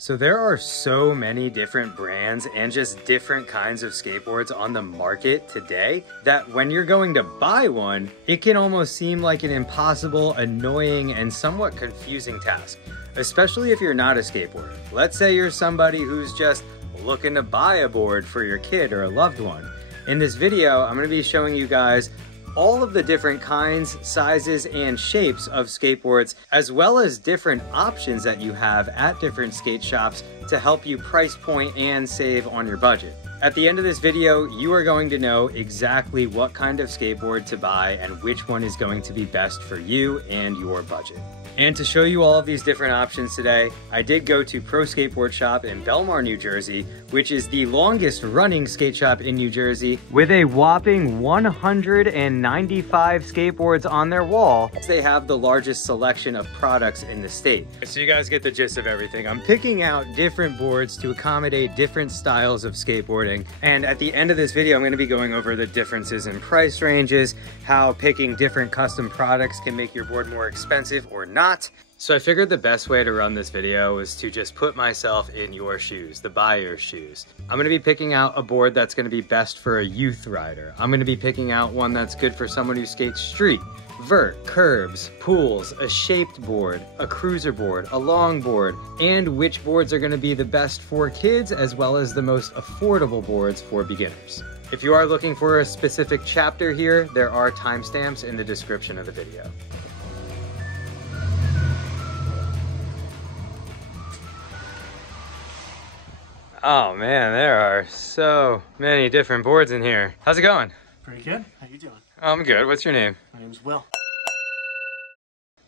So there are so many different brands and just different kinds of skateboards on the market today that when you're going to buy one, it can almost seem like an impossible, annoying, and somewhat confusing task, especially if you're not a skateboarder. Let's say you're somebody who's just looking to buy a board for your kid or a loved one. In this video, I'm going to be showing you guys all of the different kinds, sizes, and shapes of skateboards, as well as different options that you have at different skate shops to help you price point and save on your budget. At the end of this video, you are going to know exactly what kind of skateboard to buy and which one is going to be best for you and your budget. And to show you all of these different options today, I did go to Pro Skateboard Shop in Belmar, New Jersey, which is the longest running skate shop in New Jersey, with a whopping 195 skateboards on their wall. They have the largest selection of products in the state. So you guys get the gist of everything. I'm picking out different boards to accommodate different styles of skateboarding. And at the end of this video, I'm going to be going over the differences in price ranges, how picking different custom products can make your board more expensive or not. So I figured the best way to run this video was to just put myself in your shoes, the buyer's shoes. I'm going to be picking out a board that's going to be best for a youth rider. I'm going to be picking out one that's good for someone who skates street, vert, curbs, pools, a shaped board, a cruiser board, a longboard, and which boards are going to be the best for kids as well as the most affordable boards for beginners. If you are looking for a specific chapter here, there are timestamps in the description of the video. Oh man, there are so many different boards in here. How's it going? Pretty good. How you doing? I'm good. What's your name? My name's Will.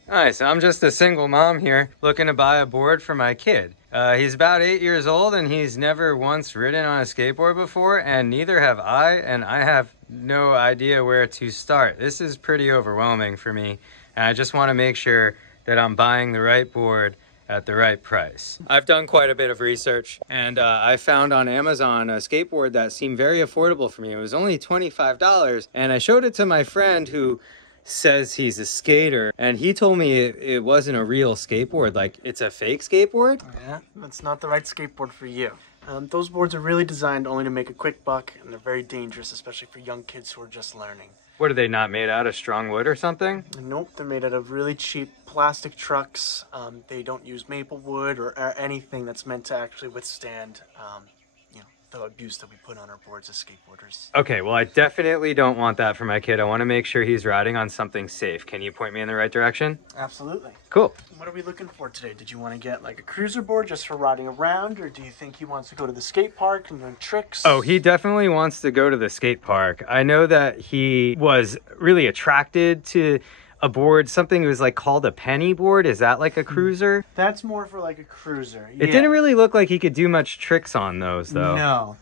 Nice. I'm just a single mom here looking to buy a board for my kid. He's about 8 years old and he's never once ridden on a skateboard before, and neither have I, and I have no idea where to start. This is pretty overwhelming for me, and I just want to make sure that I'm buying the right board at the right price. I've done quite a bit of research, and I found on Amazon a skateboard that seemed very affordable for me. It was only $25, and I showed it to my friend who says he's a skater, and he told me it wasn't a real skateboard, like it's a fake skateboard. Yeah, that's not the right skateboard for you. Those boards are really designed only to make a quick buck, and they're very dangerous, especially for young kids who are just learning. What, are they not made out of strong wood or something? Nope, they're made out of really cheap plastic trucks. They don't use maple wood or anything that's meant to actually withstand the abuse that we put on our boards as skateboarders. Okay, well, I definitely don't want that for my kid. I want to make sure he's riding on something safe. Can you point me in the right direction? Absolutely. Cool. What are we looking for today? Did you want to get like a cruiser board just for riding around, or do you think he wants to go to the skate park and learn tricks? Oh, he definitely wants to go to the skate park. I know that he was really attracted to a board, something that was like called a penny board. Is that like a cruiser? That's more for like a cruiser. It didn't really look like he could do much tricks on those though. No.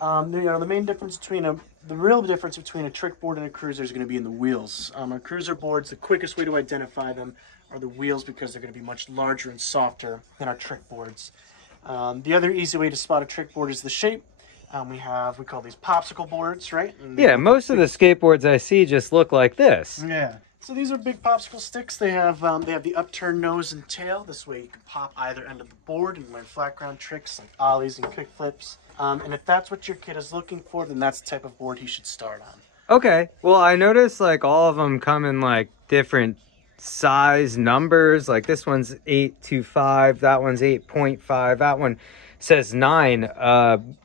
The main difference between the real difference between a trick board and a cruiser is going to be in the wheels. Our cruiser boards, the quickest way to identify them are the wheels, because they're going to be much larger and softer than our trick boards. The other easy way to spot a trick board is the shape. We call these popsicle boards, right? Yeah, most of the skateboards I see just look like this. Yeah. So these are big popsicle sticks. They have the upturned nose and tail. This way you can pop either end of the board and learn flat ground tricks like ollies and kick flips. And if that's what your kid is looking for, then that's the type of board he should start on. Okay. Well, I noticed like all of them come in like different size numbers. Like this one's 825, that one's 8.5, that one says 9.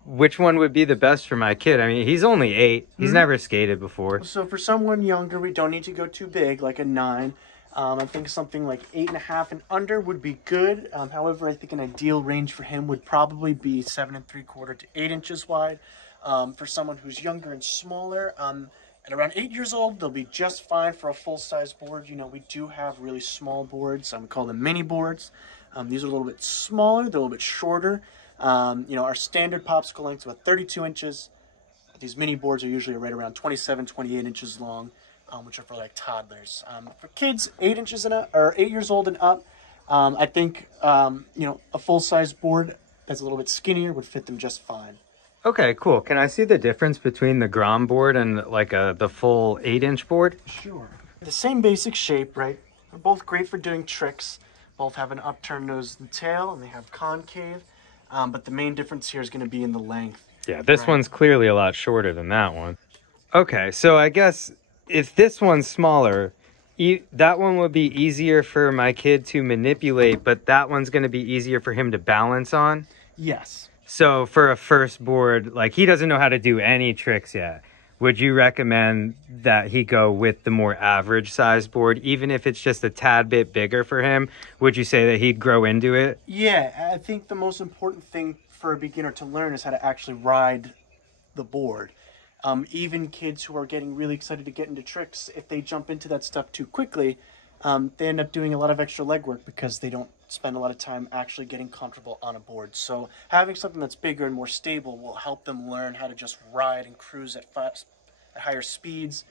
Which one would be the best for my kid? I mean, he's only 8. He's never skated before. So for someone younger, we don't need to go too big, like a 9. I think something like 8.5 and under would be good. However, I think an ideal range for him would probably be 7 3/4 to 8 inches wide. For someone who's younger and smaller, at around 8 years old, they'll be just fine for a full-size board. You know, we do have really small boards. We call them mini boards. These are a little bit smaller. They're a little bit shorter. Our standard popsicle length is about 32 inches. These mini boards are usually right around 27, 28 inches long, which are for like toddlers. For kids 8 inches and up, or 8 years old and up, I think a full-size board that's a little bit skinnier would fit them just fine. Okay, cool. Can I see the difference between the Grom board and like the full 8-inch board? Sure. The same basic shape, right? They're both great for doing tricks. Both have an upturned nose and tail, and they have concave. But the main difference here is going to be in the length. Yeah, this one's clearly a lot shorter than that one. Okay, so I guess if this one's smaller, that one would be easier for my kid to manipulate, but that one's going to be easier for him to balance on? Yes. So for a first board, like he doesn't know how to do any tricks yet. Would you recommend that he go with the more average size board, even if it's just a tad bit bigger for him? Would you say that he'd grow into it? Yeah, I think the most important thing for a beginner to learn is how to actually ride the board. Even kids who are getting really excited to get into tricks, if they jump into that stuff too quickly, they end up doing a lot of extra legwork because they don't spend a lot of time actually getting comfortable on a board. So having something that's bigger and more stable will help them learn how to just ride and cruise at higher speeds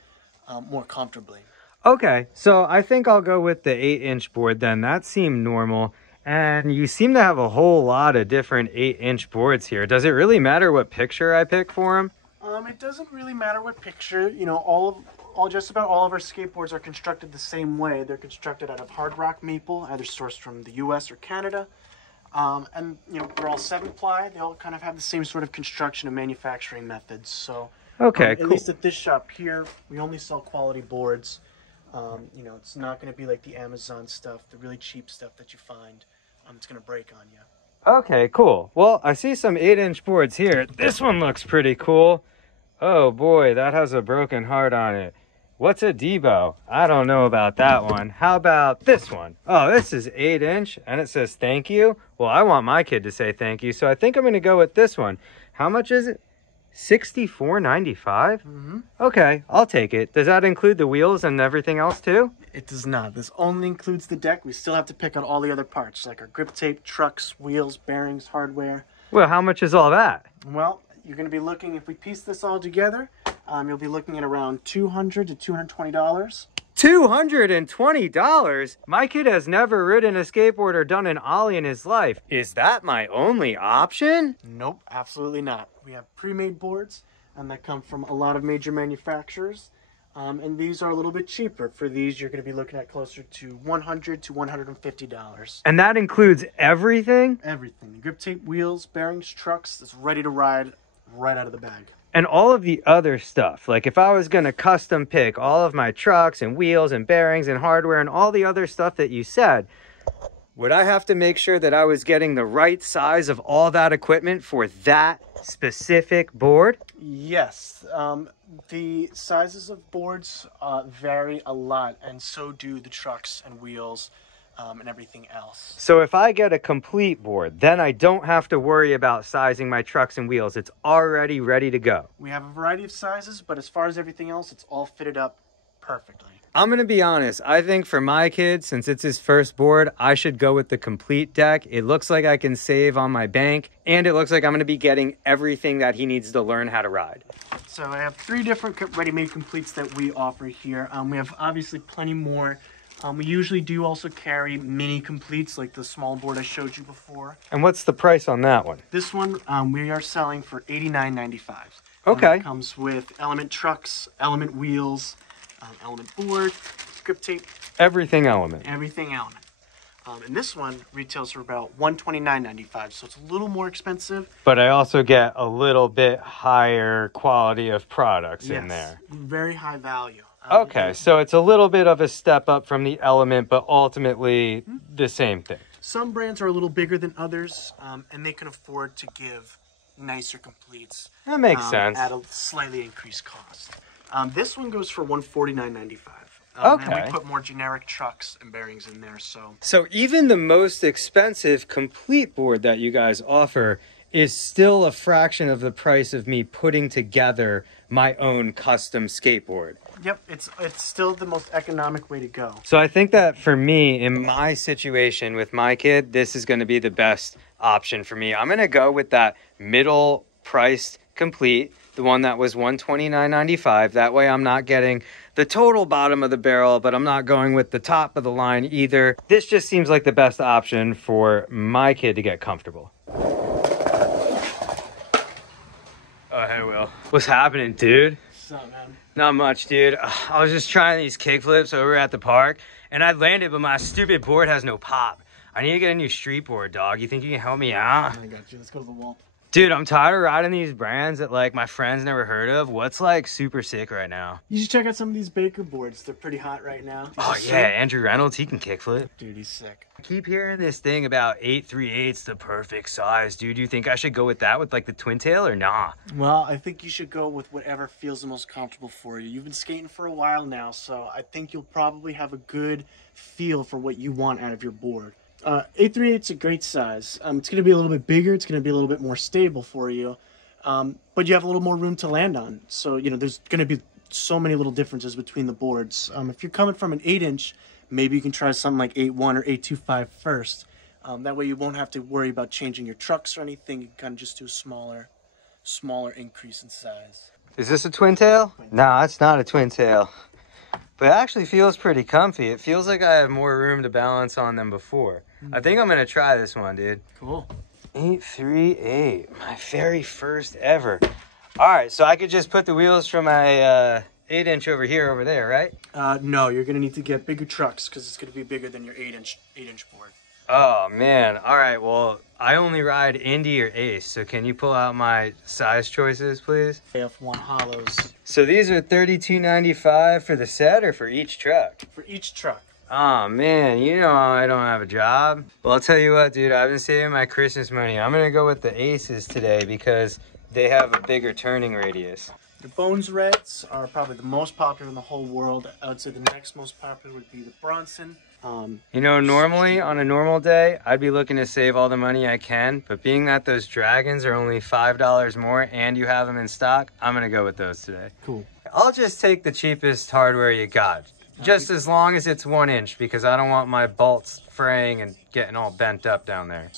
more comfortably. Okay, so I think I'll go with the 8-inch board then. That seemed normal. And you seem to have a whole lot of different 8-inch boards here. Does it really matter what picture I pick for him? It doesn't really matter what picture. You know, just about all of our skateboards are constructed the same way. They're constructed out of hard rock maple, either sourced from the US or Canada. And, you know, they're all 7-ply. They all kind of have the same sort of construction and manufacturing methods. So, okay, cool. At least at this shop here, we only sell quality boards. You know, it's not going to be like the Amazon stuff, the really cheap stuff that you find. It's going to break on you. Okay, cool. Well, I see some 8-inch boards here. This one looks pretty cool. Oh boy, that has a broken heart on it. What's a Debo? I don't know about that one. How about this one? Oh, this is 8-inch and it says thank you. Well, I want my kid to say thank you, so I think I'm going to go with this one. How much is it? $64.95? Mm-hmm. Okay, I'll take it. Does that include the wheels and everything else too? It does not. This only includes the deck. We still have to pick out all the other parts, like our grip tape, trucks, wheels, bearings, hardware. Well, how much is all that? Well, you're going to be looking, if we piece this all together, you'll be looking at around $200 to $220. $220? My kid has never ridden a skateboard or done an ollie in his life. Is that my only option? Nope, absolutely not. We have pre-made boards that come from a lot of major manufacturers. And these are a little bit cheaper. For these, you're going to be looking at closer to $100 to $150. And that includes everything? Everything. Grip tape, wheels, bearings, trucks. It's ready to ride right out of the bag. And all of the other stuff, like if I was going to custom pick all of my trucks and wheels and bearings and hardware and all the other stuff that you said, would I have to make sure that I was getting the right size of all that equipment for that specific board? Yes. The sizes of boards vary a lot, and so do the trucks and wheels and everything else. So if I get a complete board, then I don't have to worry about sizing my trucks and wheels. It's already ready to go. We have a variety of sizes, but as far as everything else, it's all fitted up perfectly. I'm going to be honest. I think for my kid, since it's his first board, I should go with the complete deck. It looks like I can save on my bank, and it looks like I'm going to be getting everything that he needs to learn how to ride. So I have 3 different ready-made completes that we offer here. We have obviously plenty more. We usually do also carry mini completes like the small board I showed you before. And what's the price on that one? This one we are selling for $89.95. Okay. It comes with Element trucks, Element wheels, Element board, grip tape. Everything Element. Everything Element. And this one retails for about $129.95, so it's a little more expensive. But I also get a little bit higher quality of products in there. Very high value. Okay, so it's a little bit of a step up from the Element, but ultimately the same thing. Some brands are a little bigger than others, and they can afford to give nicer completes. That makes sense. At a slightly increased cost. This one goes for $149.95. Okay. And we put more generic trucks and bearings in there, so. So even the most expensive complete board that you guys offer is still a fraction of the price of me putting together my own custom skateboard. Yep, it's still the most economic way to go. So I think that for me, in my situation with my kid, this is going to be the best option for me. I'm going to go with that middle priced complete, the one that was $129.95. That way I'm not getting the total bottom of the barrel, but I'm not going with the top of the line either. This just seems like the best option for my kid to get comfortable. Oh, hey, Will. What's happening, dude? What's up, man? Not much, dude. I was just trying these kickflips over at the park, and I landed, but my stupid board has no pop. I need to get a new street board, dog. You think you can help me out? I got you. Let's go to the wall. Dude, I'm tired of riding these brands that like my friends never heard of. What's like super sick right now? You should check out some of these Baker boards. They're pretty hot right now. Oh yeah, Andrew Reynolds, he can kickflip. Dude, he's sick. I keep hearing this thing about 8/3/8's the perfect size, dude. Do you think I should go with that with like the twin tail or nah? Well, I think you should go with whatever feels the most comfortable for you. You've been skating for a while now, so I think you'll probably have a good feel for what you want out of your board. 8/3/8 is a great size. It's going to be a little bit bigger. It's going to be a little bit more stable for you. But you have a little more room to land on. So, you know, there's going to be so many little differences between the boards. If you're coming from an 8-inch, maybe you can try something like 8/1 or 8/2/5 first. That way you won't have to worry about changing your trucks or anything. You can kind of just do a smaller increase in size. Is this a twin tail? No, it's not a twin tail. But it actually feels pretty comfy. It feels like I have more room to balance on than before. I think I'm going to try this one, dude. Cool. 8/3/8, my very first ever. All right, so I could just put the wheels from my 8-inch over there, right? No, you're going to need to get bigger trucks because it's going to be bigger than your 8-inch board. Oh, man. All right, well, I only ride Indy or Ace, so can you pull out my size choices, please? F1 hollows. So these are $32.95 for the set or for each truck? For each truck. Oh, man, you know I don't have a job. Well, I'll tell you what, dude, I've been saving my Christmas money. I'm going to go with the Aces today because they have a bigger turning radius. The Bones Reds are probably the most popular in the whole world. I would say the next most popular would be the Bronson. You know, normally on a normal day, I'd be looking to save all the money I can, but being that those Dragons are only $5 more and you have them in stock, I'm going to go with those today. Cool. I'll just take the cheapest hardware you got, just as long as it's 1 inch, because I don't want my bolts fraying and getting all bent up down there.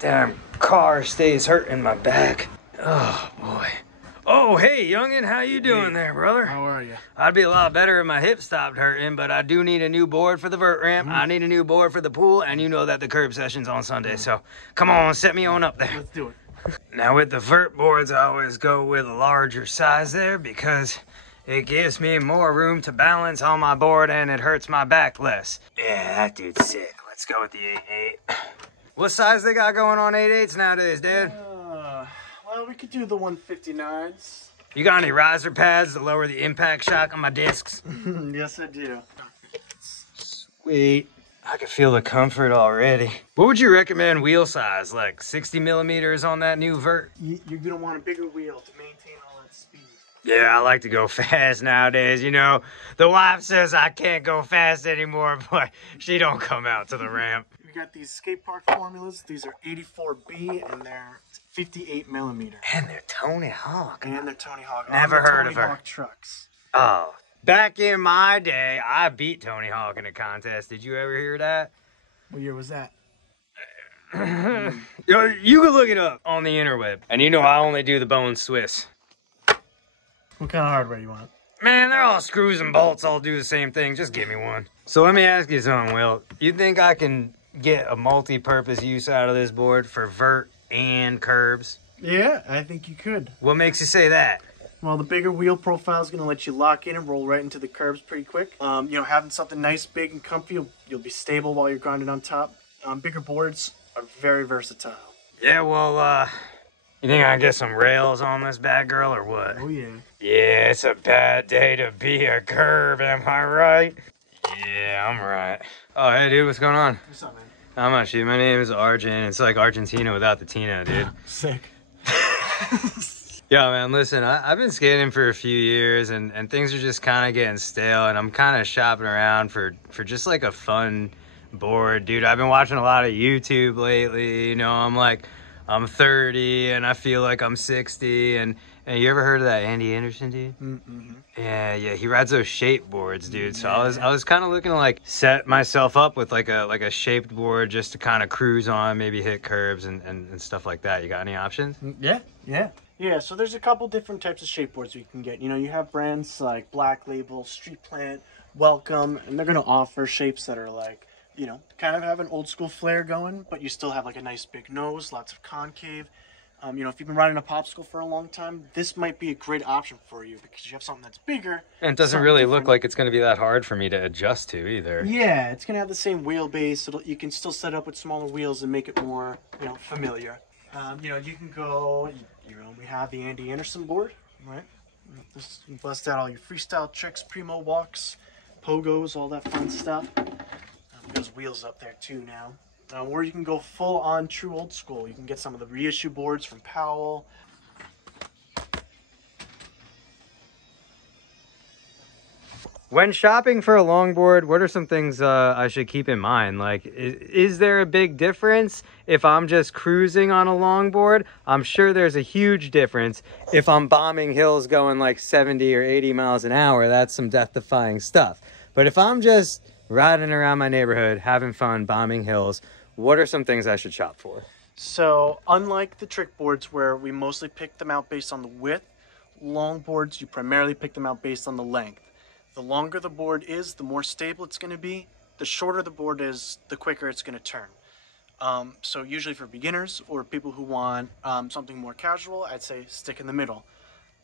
Damn car stays hurting my back. Oh, boy. Oh, hey, youngin', how you doing there, brother? How are you? I'd be a lot better if my hip stopped hurting, but I do need a new board for the vert ramp. I need a new board for the pool, and you know that the curb session's on Sunday, so come on, set me on up there. Let's do it. Now, with the vert boards, I always go with a larger size there because it gives me more room to balance on my board, and it hurts my back less. Yeah, that dude's sick. Let's go with the 8/8. What size they got going on 8/8s nowadays, dude? Well, we could do the 159s. You got any riser pads to lower the impact shock on my discs? Yes, I do. Sweet. I can feel the comfort already. What would you recommend wheel size? Like 60 millimeters on that new vert? You're going to want a bigger wheel to maintain all that speed. Yeah, I like to go fast nowadays. You know, the wife says I can't go fast anymore, but she don't come out to the ramp. We got these skate park formulas. These are 84B and they're 58 millimeter. And they're Tony Hawk. And they're Tony Hawk. Never heard of her. Tony Hawk trucks. Oh, back in my day, I beat Tony Hawk in a contest. Did you ever hear that? What year was that? You can look it up on the interweb. And you know I only do the bone Swiss. What kind of hardware you want? Man, they're all screws and bolts, all do the same thing. Just give me one. So let me ask you something, Will. You think I can get a multi-purpose use out of this board for vert and curbs? Yeah, I think you could. What makes you say that? Well, the bigger wheel profile is going to let you lock in and roll right into the curbs pretty quick. You know, having something nice, big, and comfy, you'll be stable while you're grinding on top. Bigger boards are very versatile. Yeah, well, you think I can get some rails on this bad girl or what? Oh, yeah. Yeah, it's a bad day to be a curb, am I right? Yeah, I'm right. Oh, hey, dude, what's going on? What's up, man? How much, dude? My name is Arjun. It's like Argentina without the Tina, dude. Sick. Yeah, man, listen, I've been skating for a few years, and things are just kind of getting stale, and I'm kind of shopping around for just like a fun board, dude. I've been watching a lot of YouTube lately, you know, I'm 30, and I feel like I'm 60, and you ever heard of that Andy Anderson dude? Mm-hmm. Yeah, he rides those shape boards, dude. So I was kind of looking to like set myself up with like a shaped board just to kind of cruise on, maybe hit curbs and stuff like that. You got any options? Yeah, so there's a couple different types of shape boards you can get. You know, you have brands like Black Label, Street Plant, Welcome, and they're going to offer shapes that are like, you know, kind of have an old school flair going, but you still have like a nice big nose, lots of concave. You know, if you've been riding a popsicle for a long time, this might be a great option for you because you have something that's bigger. And it doesn't really look like it's going to be that hard for me to adjust to either. Yeah, it's going to have the same wheelbase. You can still set up with smaller wheels and make it more, you know, familiar. You know, you can go, you know, we have the Andy Anderson board, right? This, you can bust out all your freestyle tricks, primo walks, pogos, all that fun stuff. There's wheels up there too now. Or you can go full on true old school. You can get some of the reissue boards from Powell. When shopping for a longboard, what are some things I should keep in mind? Like, is there a big difference if I'm just cruising on a longboard? I'm sure there's a huge difference. If I'm bombing hills going like 70 or 80 miles an hour, that's some death-defying stuff. But if I'm just riding around my neighborhood, having fun, bombing hills, what are some things I should shop for? So, unlike the trick boards where we mostly pick them out based on the width, longboards, you primarily pick them out based on the length. The longer the board is, the more stable it's going to be. The shorter the board is, the quicker it's going to turn. So usually for beginners or people who want something more casual, I'd say stick in the middle.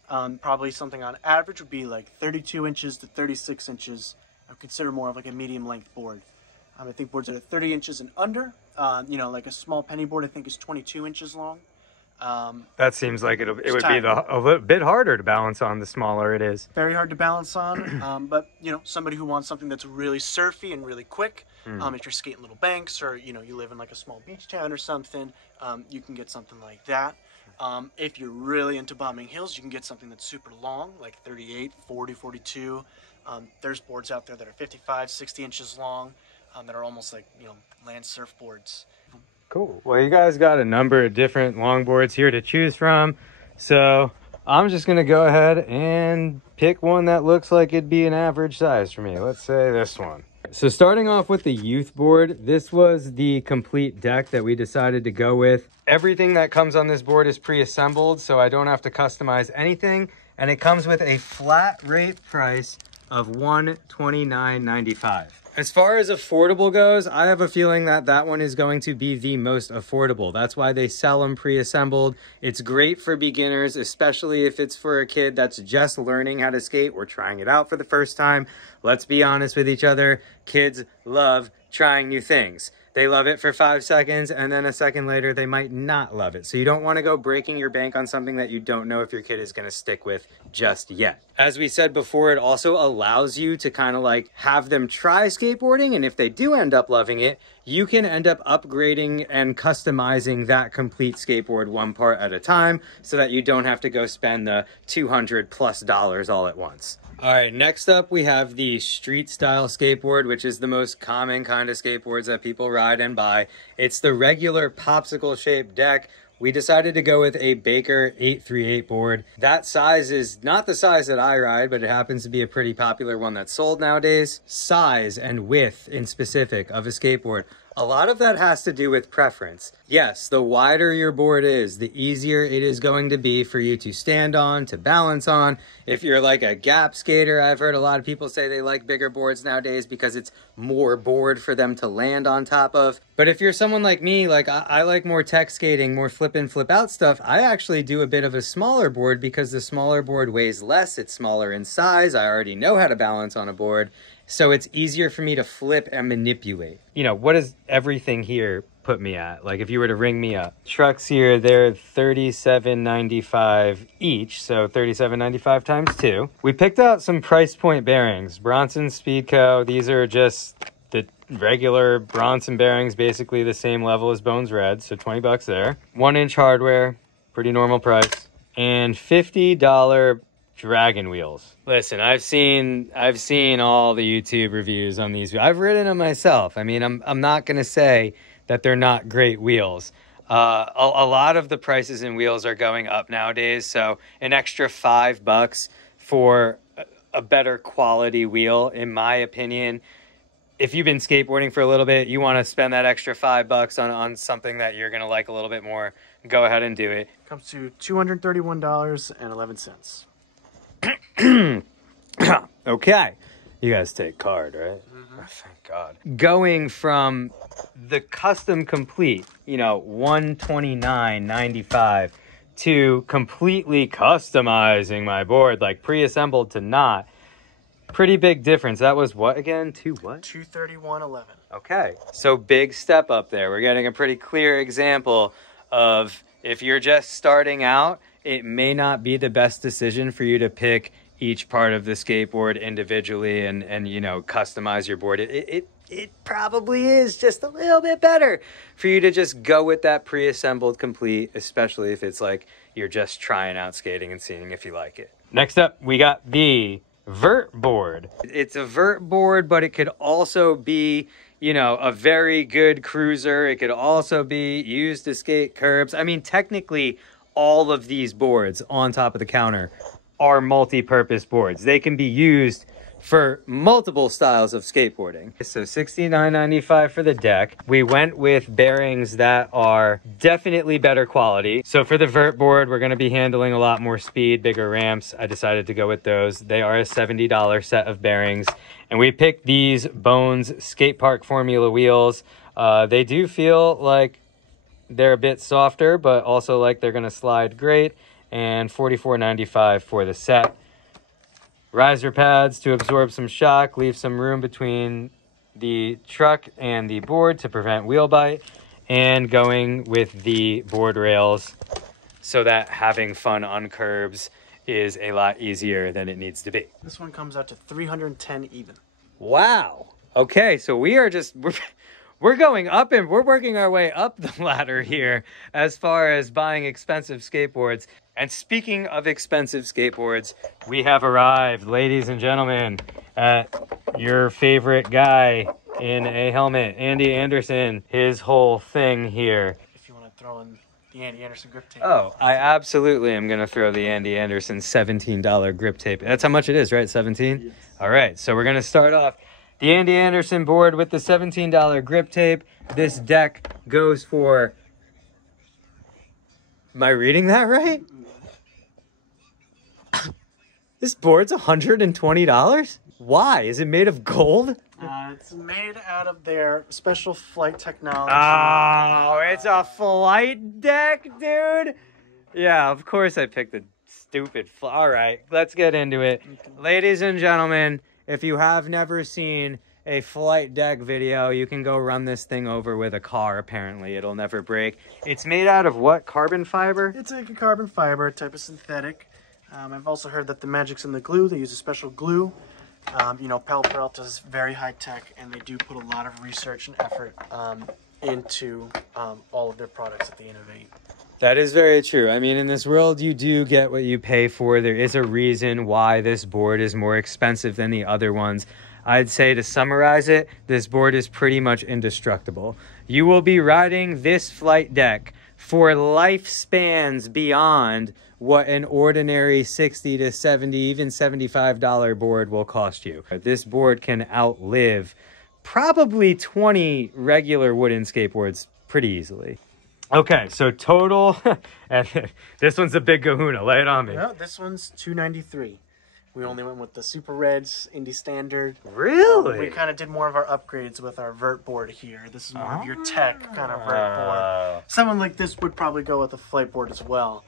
Probably something on average would be like 32 inches to 36 inches. I would consider more of like a medium length board. I think boards that are 30 inches and under, you know, like a small penny board I think is 22 inches long. That seems like it would be a little bit harder to balance on the smaller it is. Very hard to balance on, but you know, somebody who wants something that's really surfy and really quick, if you're skating little banks or you know you live in like a small beach town or something, you can get something like that. If you're really into bombing hills, you can get something that's super long, like 38, 40, 42. There's boards out there that are 55, 60 inches long, that are almost like, you know, land surfboards. Cool. Well, you guys got a number of different longboards here to choose from. So I'm just going to go ahead and pick one that looks like it'd be an average size for me. Let's say this one. So starting off with the youth board, this was the complete deck that we decided to go with. Everything that comes on this board is pre-assembled, so I don't have to customize anything. And it comes with a flat rate price of $129.95. As far as affordable goes, I have a feeling that that one is going to be the most affordable. That's why they sell them pre-assembled. It's great for beginners, especially if it's for a kid that's just learning how to skate or trying it out for the first time. Let's be honest with each other. Kids love trying new things. They love it for 5 seconds, and then a second later, they might not love it. So you don't want to go breaking your bank on something that you don't know if your kid is going to stick with just yet. As we said before, it also allows you to kind of like have them try skateboarding, and if they do end up loving it, you can end up upgrading and customizing that complete skateboard one part at a time so that you don't have to go spend the $200+ all at once. All right, next up we have the street style skateboard, which is the most common kind of skateboards that people ride and buy. It's the regular popsicle shaped deck. We decided to go with a Baker 838 board. That size is not the size that I ride, but it happens to be a pretty popular one that's sold nowadays. Size and width in specific of a skateboard. A lot of that has to do with preference. Yes, the wider your board is, the easier it is going to be for you to stand on, to balance on. If you're like a gap skater, I've heard a lot of people say they like bigger boards nowadays because it's more board for them to land on top of. But if you're someone like me, like I like more tech skating, more flip in, flip out stuff, I actually do a bit of a smaller board because the smaller board weighs less, it's smaller in size, I already know how to balance on a board. So it's easier for me to flip and manipulate. You know, what does everything here put me at? Like if you were to ring me up. Trucks here, they're $37.95 each. So $37.95 times 2. We picked out some price point bearings. Bronson Speedco. These are just the regular Bronson bearings, basically the same level as Bones Red. So 20 bucks there. 1-inch hardware, pretty normal price. And $50 Dragon wheels. Listen, I've seen all the YouTube reviews on these. I've ridden them myself. I mean, I'm not gonna say that they're not great wheels. A lot of the prices in wheels are going up nowadays, so an extra $5 for a better quality wheel, in my opinion. If you've been skateboarding for a little bit, you want to spend that extra $5 on something that you're gonna like a little bit more, go ahead and do it. Comes to $231.11. Okay, you guys take card, right? Oh, thank God. Going from the custom complete, you know, $129.95 to completely customizing my board, like pre-assembled to not. Pretty big difference. That was what again? 231.11. Okay, so big step up there. We're getting a pretty clear example of if you're just starting out, it may not be the best decision for you to pick each part of the skateboard individually and you know, customize your board. It probably is just a little bit better for you to just go with that pre-assembled complete, especially if it's like you're just trying out skating and seeing if you like it. Next up, we got the vert board. It's a vert board, but it could also be, you know, a very good cruiser. It could also be used to skate curbs. I mean, technically, all of these boards on top of the counter are multi-purpose boards. They can be used for multiple styles of skateboarding. So $69.95 for the deck. We went with bearings that are definitely better quality. So for the vert board, we're gonna be handling a lot more speed, bigger ramps. I decided to go with those. They are a $70 set of bearings. And we picked these Bones Skate Park Formula wheels. They do feel like they're a bit softer, but also like they're gonna slide great. And $44.95 for the set. Riser pads to absorb some shock, leave some room between the truck and the board to prevent wheel bite, and going with the board rails so that having fun on curbs is a lot easier than it needs to be. This one comes out to 310 even. Wow. Okay, so we're going up and we're working our way up the ladder here as far as buying expensive skateboards. And speaking of expensive skateboards, we have arrived, ladies and gentlemen, at your favorite guy in a helmet, Andy Anderson, his whole thing here. If you want to throw in the Andy Anderson grip tape. Oh, I absolutely am going to throw the Andy Anderson $17 grip tape. That's how much it is, right? 17? Yes. All right, so we're going to start off the Andy Anderson board with the $17 grip tape. This deck goes for... Am I reading that right? This board's $120? Why? Is it made of gold? It's made out of their special flight technology. Oh, it's a flight deck, dude? Yeah, of course I picked the stupid... All right, let's get into it. Ladies and gentlemen, if you have never seen a flight deck video, you can go run this thing over with a car, apparently. It'll never break. It's made out of what? Carbon fiber? It's like a carbon fiber, type of synthetic. I've also heard that the magic's in the glue. They use a special glue. You know, Peralta is very high tech, and they do put a lot of research and effort into all of their products that they innovate. That is very true. I mean, in this world, you do get what you pay for. There is a reason why this board is more expensive than the other ones. I'd say, to summarize it, this board is pretty much indestructible. You will be riding this flight deck for lifespans beyond what an ordinary $60 to $70, even $75 board will cost you. This board can outlive probably 20 regular wooden skateboards pretty easily. Okay, so total, this one's a big kahuna. Lay it on me. No, this one's $293. We only went with the Super Reds, Indie Standard. Really? We kind of did more of our upgrades with our vert board here. This is more of your tech kind of vert board. Someone like this would probably go with a flight board as well.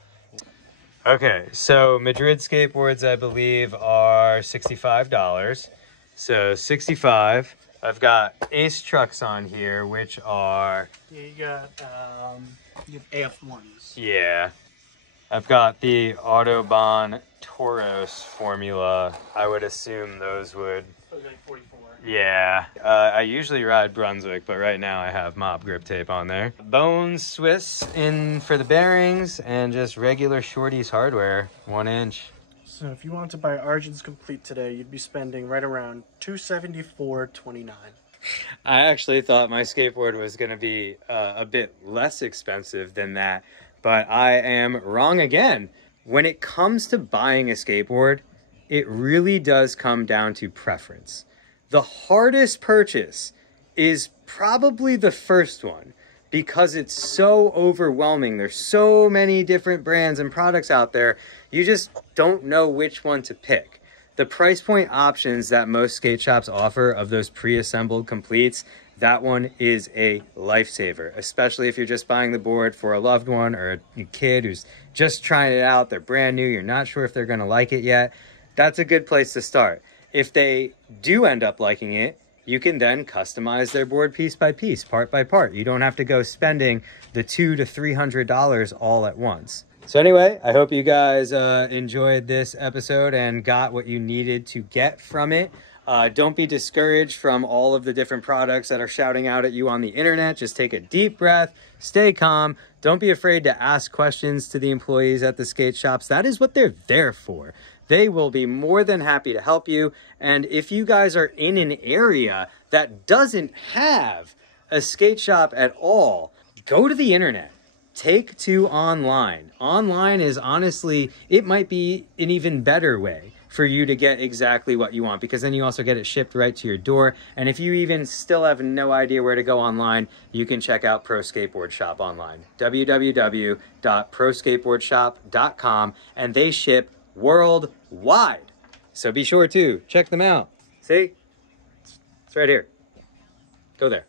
Okay, so Madrid skateboards, I believe, are $65. So $65. I've got Ace trucks on here, which are... Yeah, you have AF1s. Yeah. I've got the Autobahn Toros formula. I would assume those would... Like 44. Yeah. I usually ride Brunswick, but right now I have Mob grip tape on there. Bones Swiss in for the bearings, and just regular Shorty's hardware, 1 inch. So if you wanted to buy Argent's Complete today, you'd be spending right around $274.29. I actually thought my skateboard was going to be a bit less expensive than that, but I am wrong again. When it comes to buying a skateboard, it really does come down to preference. The hardest purchase is probably the first one because it's so overwhelming. There's so many different brands and products out there. You just don't know which one to pick. The price point options that most skate shops offer of those pre-assembled completes, that one is a lifesaver, especially if you're just buying the board for a loved one or a kid who's just trying it out. They're brand new. You're not sure if they're going to like it yet. That's a good place to start. If they do end up liking it, you can then customize their board piece by piece, part by part. You don't have to go spending the $200 to $300 all at once. So anyway, I hope you guys enjoyed this episode and got what you needed to get from it. Don't be discouraged from all of the different products that are shouting out at you on the internet. Just take a deep breath, stay calm. Don't be afraid to ask questions to the employees at the skate shops. That is what they're there for. They will be more than happy to help you. And if you guys are in an area that doesn't have a skate shop at all, go to the internet. Take to online. Online is honestly, it might be an even better way for you to get exactly what you want, because then you also get it shipped right to your door. And if you even still have no idea where to go online, you can check out Pro Skateboard Shop online, www.proskateboardshop.com, and they ship worldwide. So be sure to check them out. See? It's right here. Go there.